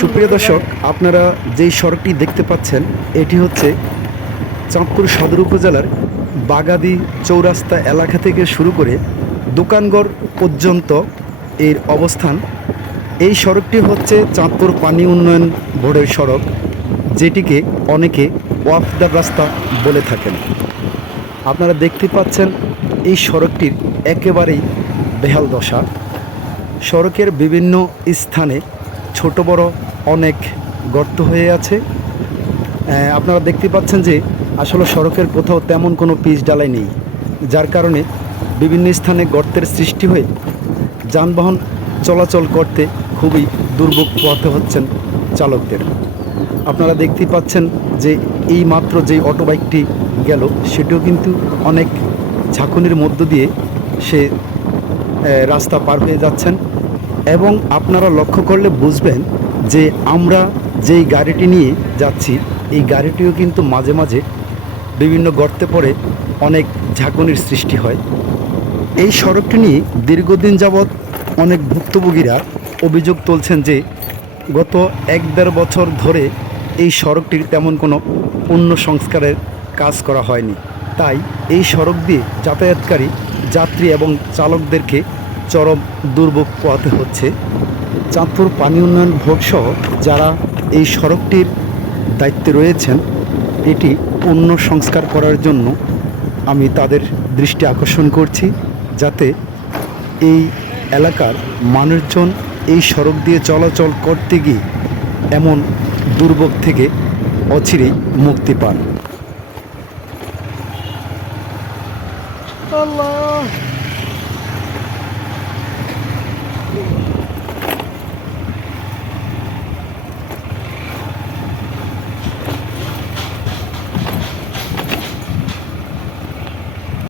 সুপ্রিয় দর্শক, আপনারা যেই সড়কটি দেখতে পাচ্ছেন, এটি হচ্ছে চাঁদপুর সদর উপজেলার বাগাদি চৌরাস্তা এলাকা থেকে শুরু করে দোকানগড় পর্যন্ত এর অবস্থান। এই সড়কটি হচ্ছে চাঁদপুর পানি উন্নয়ন বোর্ডের সড়ক, যেটিকে অনেকে ওয়াফ দ্য রাস্তা বলে থাকেন। আপনারা দেখতে পাচ্ছেন, এই সড়কটির একেবারেই বেহাল দশা। সড়কের বিভিন্ন স্থানে ছোট বড় অনেক গর্ত হয়ে আছে। আপনারা দেখতে পাচ্ছেন যে আসলে সড়কের কোথাও তেমন কোনো পিচ ডালাই নেই, যার কারণে বিভিন্ন স্থানে গর্তের সৃষ্টি হয়ে যানবাহন চলাচল করতে খুবই দুর্ভোগ পোহাতে হচ্ছেন চালকদের। আপনারা দেখতে পাচ্ছেন যে এই মাত্র যে অটো বাইকটি গেল, সেটিও কিন্তু অনেক ঝাঁকুনির মধ্য দিয়ে সে রাস্তা পার হয়ে যাচ্ছেন। এবং আপনারা লক্ষ্য করলে বুঝবেন যে আমরা যেই গাড়িটি নিয়ে যাচ্ছি, এই গাড়িটিও কিন্তু মাঝে মাঝে বিভিন্ন গর্তে পড়ে অনেক ঝাঁকুনির সৃষ্টি হয়। এই সড়কটি নিয়ে দীর্ঘদিন যাবৎ অনেক ভুক্তভোগীরা অভিযোগ তুলছেন যে গত এক দেড় বছর ধরে এই সড়কটির তেমন কোনো পূর্ণ সংস্কারের কাজ করা হয়নি। তাই এই সড়ক দিয়ে যাতায়াতকারী, যাত্রী এবং চালকদেরকে চরম দুর্ভোগ পোহাতে হচ্ছে। চাঁদপুর পানি উন্নয়ন বোর্ড সহ যারা এই সড়কটির দায়িত্বে রয়েছেন, এটি পূর্ণ সংস্কার করার জন্য আমি তাদের দৃষ্টি আকর্ষণ করছি, যাতে এই এলাকার মানুষজন এই সড়ক দিয়ে চলাচল করতে গিয়ে এমন দুর্ভোগ থেকে অচিরেই মুক্তি পান। আল্লাহ!